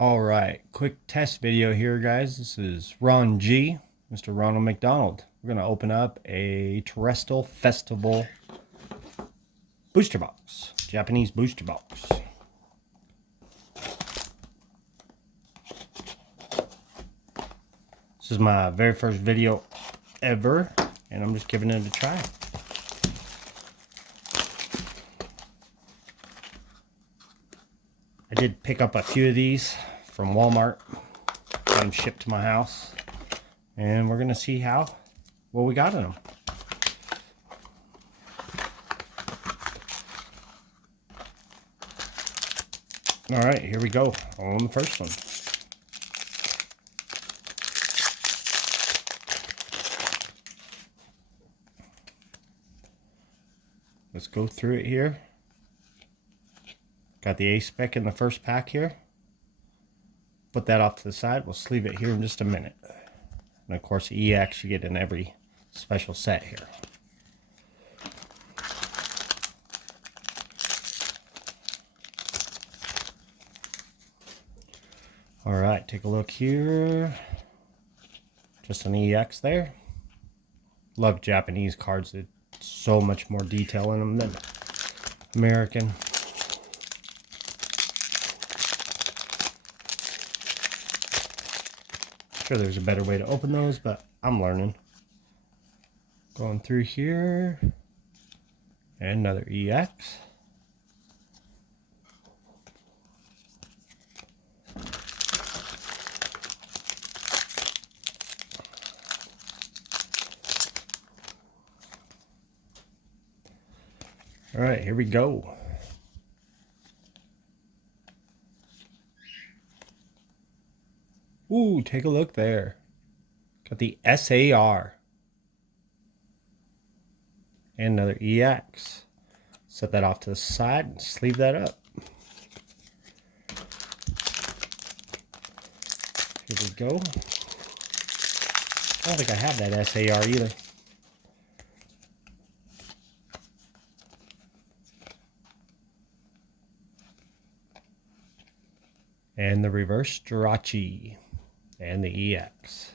All right, quick test video here, guys. This is Ron G, Mr. Ronald McDonald. We're going to open up a Terastal Festival booster box, Japanese booster box. This is my very first video ever, and I'm just giving it a try. I did pick up a few of these from Walmart, got them shipped to my house, and we're gonna see what we got in them. All right, here we go on the first one. Let's go through it here. Got the A-spec in the first pack here. Put that off to the side. We'll sleeve it here in just a minute. And of course, EX you get in every special set here. All right, take a look here. Just an EX there. Love Japanese cards. It's so much more detail in them than American. Sure, there's a better way to open those, but I'm learning. Going through here, and another EX. All right, here we go. Ooh, take a look there. Got the SAR. And another EX. Set that off to the side and sleeve that up. Here we go. I don't think I have that SAR either. And the reverse Jirachi. And the EX.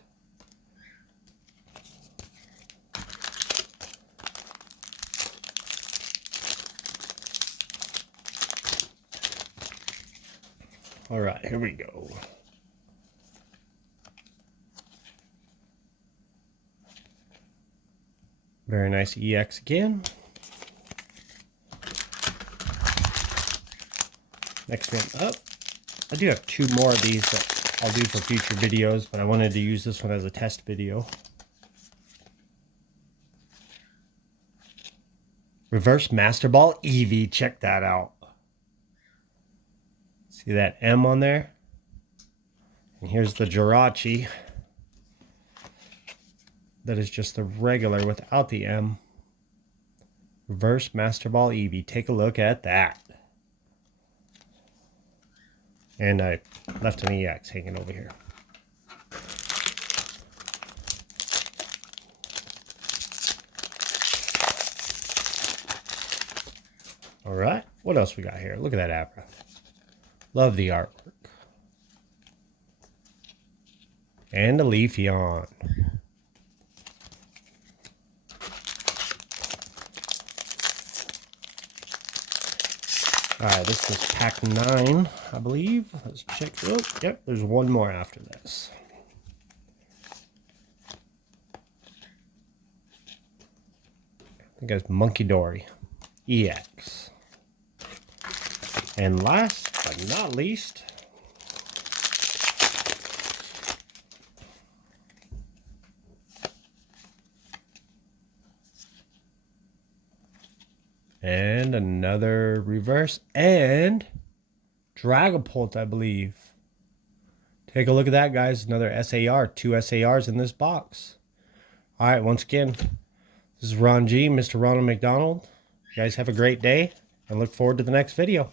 All right, here we go. Very nice EX again. Next one up. I do have two more of these that I'll do for future videos, but I wanted to use this one as a test video. Reverse Master Ball Eevee, check that out. See that M on there? And here's the Jirachi. That is just the regular without the M. Reverse Master Ball Eevee, take a look at that. And I left an EX hanging over here. All right, what else we got here? Look at that Abra. Love the artwork. And a Leafeon. All right, this is pack 9, I believe. Let's check. Oh, yep, there's one more after this. I think it's Monkey Dory EX. And last but not least, and another reverse and Dragapult, I believe. Take a look at that, guys. Another SAR. 2 SARs in this box. All right, once again, this is Ron G, Mr. Ronald McDonald. You guys have a great day, and look forward to the next video.